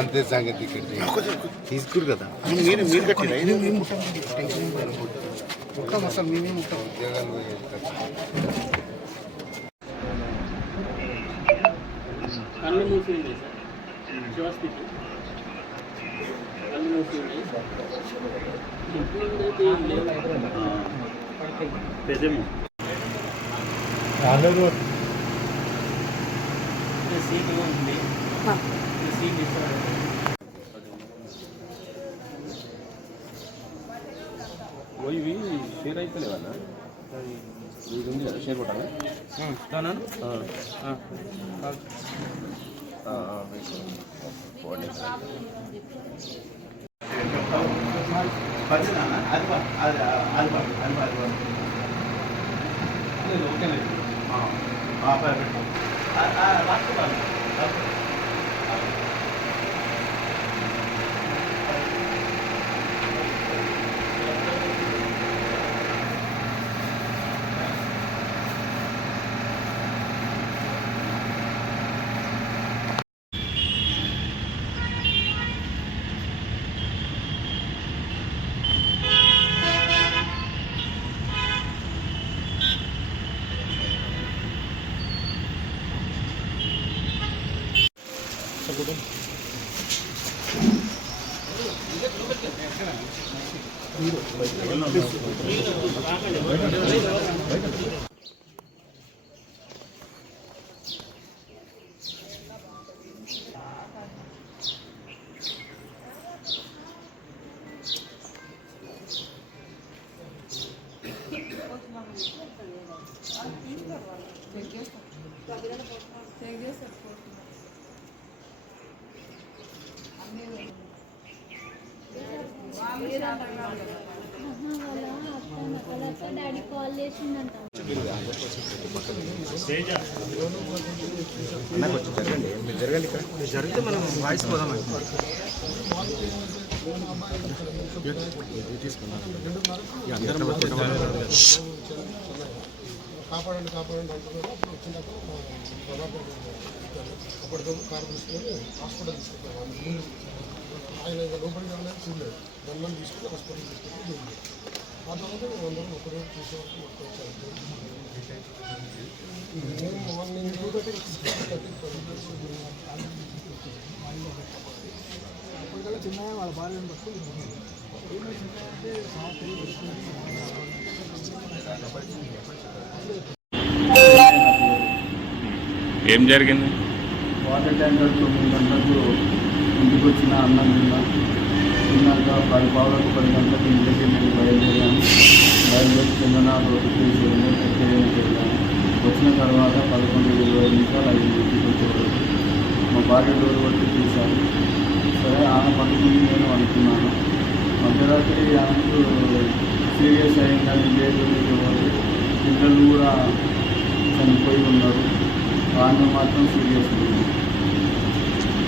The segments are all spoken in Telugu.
అంతే సంగతి ఇక్కడ తీసుకురు కదా మీరు కట్టిరా ముట్టం అసలు మేమే ముట్టం ఉద్యోగాలు కళ్ళు మూసి ఉన్నాయి సార్ శివస్థితి కళ్ళు మూసి ఉన్నాయి పెద్దము సీట్ ఉంది సీట్ ఇవి షేర్ అయితే లేవన్నా ఇది ఉంది కదా షేర్ కొట్టాలా డాడీ కాల్ చేసిందంట జరగండి ఇక్కడ జరిగితే మనం వాయిస్ పోదాం కాపాడండి కాపాడండి అంటున్నారు. అప్పుడు వచ్చినప్పుడు అప్పటితో కారు తీసుకొని హాస్పిటల్ తీసుకుంటారు. ఆయన లోపలికి వెళ్ళడానికి చూడలేదు. దండం తీసుకుని హాస్పిటల్ తీసుకుంటే ఆ తర్వాత అందరం ఒకరోజు చూసేవాళ్ళు మొత్తం వచ్చారు. మార్నింగ్ 2:30 అప్పటికల్లా చిన్నగా వాళ్ళ భార్యను పట్టుకుని ఏం జరిగింది? వాటర్ ట్యాంకర్ 9 గంటలకు ఇంటికి వచ్చిన అన్నం తిన్నాక 10 పావులకు 10 గంటలకు ఇంటికి నేను బయలుదేరి చందన రోడ్డు వెళ్ళాను. వచ్చిన తర్వాత 11:20 నిమిషాలు ఇంటికి వచ్చేవారు. మా భార్య డోర్ కొట్టి తీశాను. సరే ఆమె పడుతుంది నేను అనుకున్నాను. మధ్యరాత్రి ఆమెకు సీరియస్ అయిందని లేదు పిల్లలు కూడా చనిపోయి ఉన్నారు. ఆమె మాత్రం సీరియస్ ఉంది.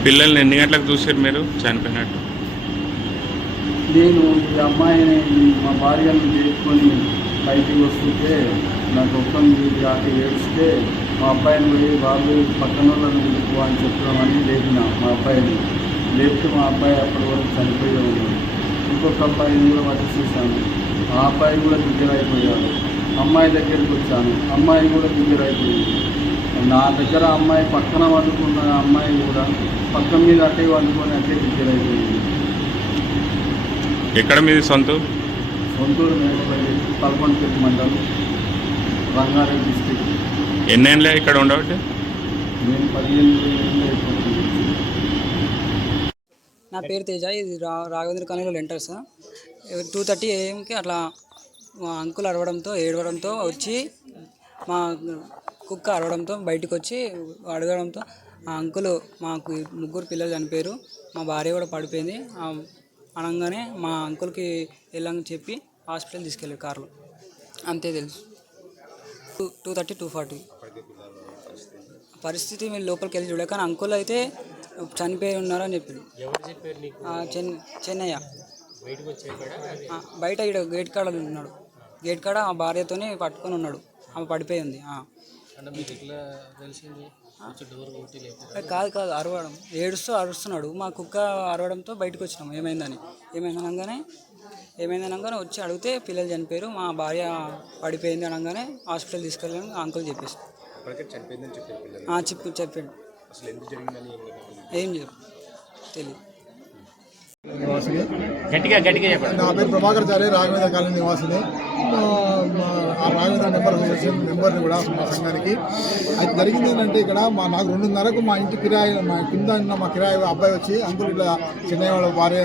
పిల్లల్ని ఎన్ని గంటలకు చూసారు మీరు చనిపోయినట్టు? నేను ఈ అమ్మాయిని మా భార్యను చేసుకొని బయటికి వస్తుంటే నాకు ఒక్కని కాక ఏడిస్తే మా అబ్బాయిని పోయి బాబు పక్కన వాళ్ళని ఎందుకు అని చెప్తామని లేపిన మా అబ్బాయిని లేపితే మా అబ్బాయి అప్పటి వరకు చనిపోయి ఉన్నాడు. ఇంకొక అబ్బాయిని కూడా పట్టించేసాను. ఆ అబ్బాయి కూడా దగ్గర అయిపోయాడు. అమ్మాయి దగ్గరికి వచ్చాను. అమ్మాయి కూడా దగ్గర అయిపోయింది. నా దగ్గర అమ్మాయి పక్కన వండుకున్న అమ్మాయి కూడా పక్కన మీద అట్టే వండుకొని అట్టే దగ్గర అయిపోయింది. ఎక్కడ మీది సొంతూరు? సొంతూరు మేడపల్లి, పల్కొండపల్లి మండలం, రంగారెడ్డి డిస్టిక్. ఎన్నేళ్ళే ఇక్కడ ఉండబట్టి? నేను 15 ఏళ్ళు అయిపోతుంది. నా పేరు తేజ. ఇది రాఘవేంద్ర కాలనీలో లెంటర్స్. 2:30 AM అట్లా మా అంకుల్ ఏడవడంతో వచ్చి మా కుక్క అరవడంతో బయటకు వచ్చి అడగడంతో ఆ అంకులు మాకు 3 పిల్లలు చనిపోయారు, మా భార్య కూడా పడిపోయింది అనగానే మా అంకుల్కి వెళ్ళని చెప్పి హాస్పిటల్ తీసుకెళ్ళారు కార్లో. అంతే తెలుసు. 2:30, 2:40 పరిస్థితి మీరు లోపలికి వెళ్ళి చూడక కానీ అంకుల్ అయితే చనిపోయి ఉన్నారని చెప్పింది. చెన్నయ్య బయట ఇక్కడ గేట్ కాడ ఉన్నాడు. గేట్ కాడ ఆ భార్యతోనే పట్టుకొని ఉన్నాడు. ఆమె పడిపోయి ఉంది. అంటే మీకు ఎట్లా తెలిసింది వచ్చి డోర్ కొట్టి లేకపోతే కాదు అరవడం అరుస్తున్నాడు. మా కుక్క అరవడంతో బయటకు వచ్చినాం ఏమైందనగానే వచ్చి అడిగితే పిల్లలు చనిపోయారు, మా భార్య పడిపోయింది అనగానే హాస్పిటల్ తీసుకెళ్ళాను అంకుల్ చెప్పేసి చెప్పాడు. ఏం చెప్పు తెలియదు. గట్టిగా చెప్పండి. నా పేరు ప్రభాకరాచారి, రాఘవేంద్ర కాలనీ నివాసిని. ఆ రాఘవేంద్ర మెంబర్ని కూడా మా సంఘానికి. అది జరిగింది ఏంటంటే ఇక్కడ నాకు 2:30కు మా ఇంటి కిరాయి కింద ఉన్న మా కిరాయి అబ్బాయి వచ్చి అంకుల్ ఇట్లా చెన్నై వాళ్ళ భార్య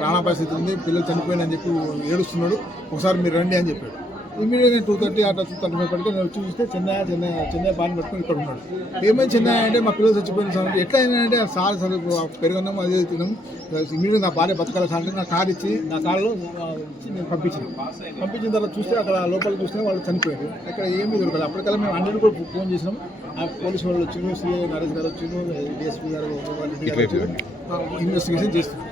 ప్రాణ పరిస్థితి ఉంది, పిల్లలు చనిపోయినని చెప్పి ఏడుస్తున్నాడు, ఒకసారి మీరు రండి అని చెప్పాడు. ఇమీడియట్గా 2:30 అట్లా 2:35 పడితే నేను వచ్చి చూస్తే చెన్నై బాగా పెట్టుకుని ఇక్కడ ఉన్నాడు. ఏమైంది చెన్నై అంటే మా పిల్లలు చచ్చిపోయిన సార్ ఎట్లా అయినా సార్ పెరుగున్నాం అదే తిన్నాం, ఇమీడియట్గా నా భార్య బతకాల సార్ అంటే నా కారు ఇచ్చి నా కారులో నేను పంపించిన తర్వాత చూస్తే అక్కడ లోపల చూస్తే వాళ్ళు చనిపోయారు. ఇక్కడ ఏమీ దొరకదు. అప్పటికల్లా మేము 100 కూడా ఫోన్ చేసినాం. ఆ పోలీసు వాళ్ళు వచ్చిండ్రు, సిఐ నరేష్ గారు వచ్చిండ్రు, డిఎస్పీ గారు ఇన్వెస్టిగేషన్ చేస్తున్నారు.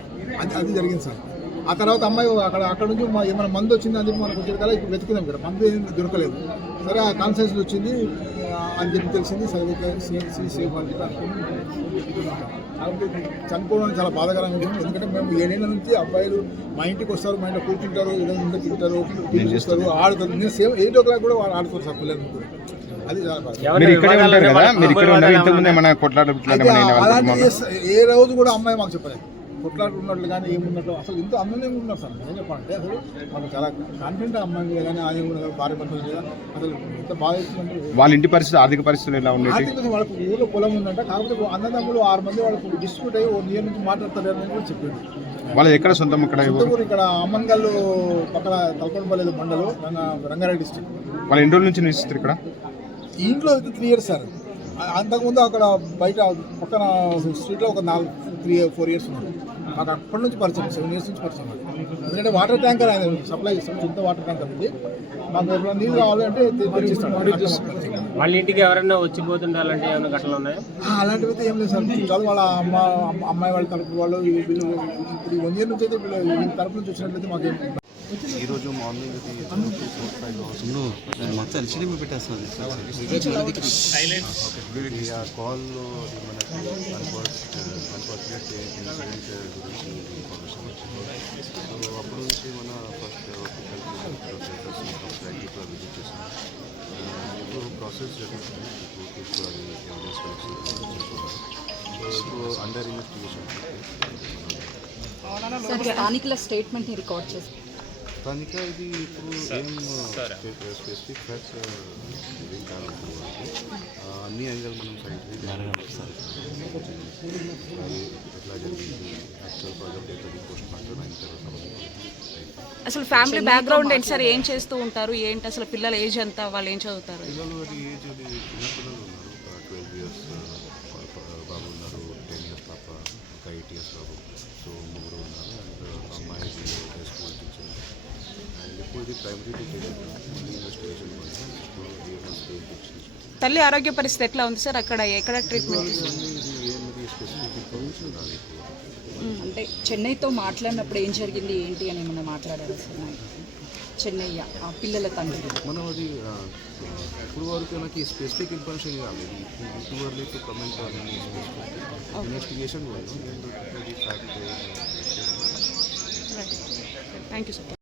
అది జరిగింది సార్. ఆ తర్వాత అమ్మాయి అక్కడ నుంచి ఏమైనా మందు వచ్చింది అని చెప్పి మనకు వచ్చేది కదా, ఇప్పుడు వెతుకున్నాం ఇక్కడ మందు ఏం దొరకలేదు. సరే ఆ కాన్సెన్స్ వచ్చింది అని చెప్పి తెలిసింది. సరే సేఫ్ అని చెప్పి కాబట్టి చనిపోవడం చాలా బాధాకరంగా ఉంటుంది. ఎందుకంటే మేము 7 ఏళ్ళ నుంచి అబ్బాయిలు మా ఇంటికి వస్తారు, మా ఇంట్లో కూర్చుంటారు, ఇలా ముందు తింటారు, టీవీ చూస్తారు, ఆడుతారు. నేను సేమ్ 8 o'clock కూడా వాళ్ళు ఆడుతారు సార్ పిల్లలు. అది అలాంటి ఏ రోజు కూడా అమ్మాయి మాకు చెప్పలేదు కొట్లాడు ఉన్నట్లు కానీ ఏమున్నట్లు. అసలు ఇంత అమ్మాయినే ఉన్నారు సార్. ఏం చెప్పాలంటే అసలు మాకు చాలా కాన్ఫిడెంట్ అమ్మాయి మీద కానీ ఆయన భార్య భర్తల మీద అసలు ఎంత బాగా ఇస్తుందంటే. వాళ్ళ ఇంటి పరిస్థితి ఆర్థిక పరిస్థితులు ఎలా ఉన్నాయి? ఆర్థిక వాళ్ళకు ఊళ్ళో పొలం ఉందంట, కాకపోతే అన్నదమ్ములు 6 మంది వాళ్ళకు డిస్ట్రిబ్యూట్ అయ్యి 1 year నుంచి మాట్లాడతారు అని కూడా చెప్పాడు. వాళ్ళది ఎక్కడ సొంతం? ఇక్కడ అమ్మన్గల్లు పక్కన తలకొండపల్లి మండలం, రంగారెడ్డి డిస్ట్రిక్ట్. వాళ్ళ ఎన్ని రోజుల నుంచి నివసిస్తారు ఇక్కడ? ఇంట్లో అయితే 3 years సార్. అంతకుముందు అక్కడ బయట పక్కన స్ట్రీట్లో ఒక 4 years ఉంది. మాకు అప్పటి నుంచి పరిచయం, 7 years నుంచి పరిచయం. ఎందుకంటే వాటర్ ట్యాంకర్ ఆయన సప్లై చేస్తాం, చిన్న వాటర్ ట్యాంకర్ ఉంది. మాకు ఎప్పుడైనా నీళ్ళు కావాలంటే తెచ్చిస్తాం. వాళ్ళ ఇంటికి ఎవరైనా వచ్చిపోతుండే అలాంటి ఏమైనా ఘటనలు ఉన్నాయా? అలాంటివి అయితే ఏం లేదు సార్. కాదు వాళ్ళ అమ్మాయి వాళ్ళ తరపు వాళ్ళు వీళ్ళు ఇప్పుడు 1 year నుంచి అయితే వీళ్ళ తరపు నుంచి వచ్చినట్లయితే మాకేం. ఈరోజు మార్నింగ్ మొత్తం ఎల్సీడీ పెట్టేస్తుంది కాల్లో మనకు అన్ఫార్చునేట్ ఇన్సిడెంట్ గురించి ఇన్ఫర్మేషన్ వచ్చింది. సో అప్పటి నుంచి మన ఫస్ట్ హాస్పిటల్ విజిట్ చేసాం. ఇప్పుడు ప్రాసెస్ జరుగుతుంది. ఇప్పుడు అది ఎవిడెన్స్ కలెక్షన్ చేసుకున్నాం. సో ఇప్పుడు అండర్ ఇన్వెస్టిగేషన్. స్థానికుల స్టేట్మెంట్ని రికార్డ్ చేసి స్థానిక ఇది ఇప్పుడు ఏం స్పెసిఫిక్ ఫ్యాక్ట్స్ ఏం కాదు. అన్ని యాంగిల్ మనం సైంటిఫిక్ ఎట్లా జరిగింది యాక్చువల్ ప్రాజెక్ట్ అవుతుంది పోస్ట్ మార్టం అయిన తర్వాత. అసలు ఫ్యామిలీ బ్యాక్గ్రౌండ్ ఏంటి సార్? ఏం చేస్తూ ఉంటారు ఏంటి? అసలు పిల్లల ఏజ్ ఎంత? వాళ్ళు ఏం చదువుతారు? పిల్లలు అది ఏజ్ అది చిన్నపిల్లలు ఉన్నారు. 12 years బాబు ఉన్నారు, 10 years పాప, ఒక 8 years బాబు. సో 3 ఉన్నారు. అండ్ అమ్మాయి స్కూల్ టీచర్. అండ్ ఇప్పుడు ఇది ప్రైమరీ టీచర్ ఇన్వెస్టిగేషన్ తల్లి ఆరోగ్య పరిస్థితి ఎట్లా ఉంది సార్? ఎక్కడ ట్రీట్మెంట్? స్పెసిఫిక్ ఇన్ఫర్మేషన్ రాదు. అంటే చెన్నైతో మాట్లాడినప్పుడు ఏం జరిగింది ఏంటి అని ఏమన్నా మాట్లాడారు సార్? చెన్నై ఆ పిల్లల తండ్రి మనం అది ఇప్పుడు వరకు నాకు స్పెసిఫిక్ ఇన్ఫర్మేషన్ కాలేదు. Too early to comment investigation thank you sir.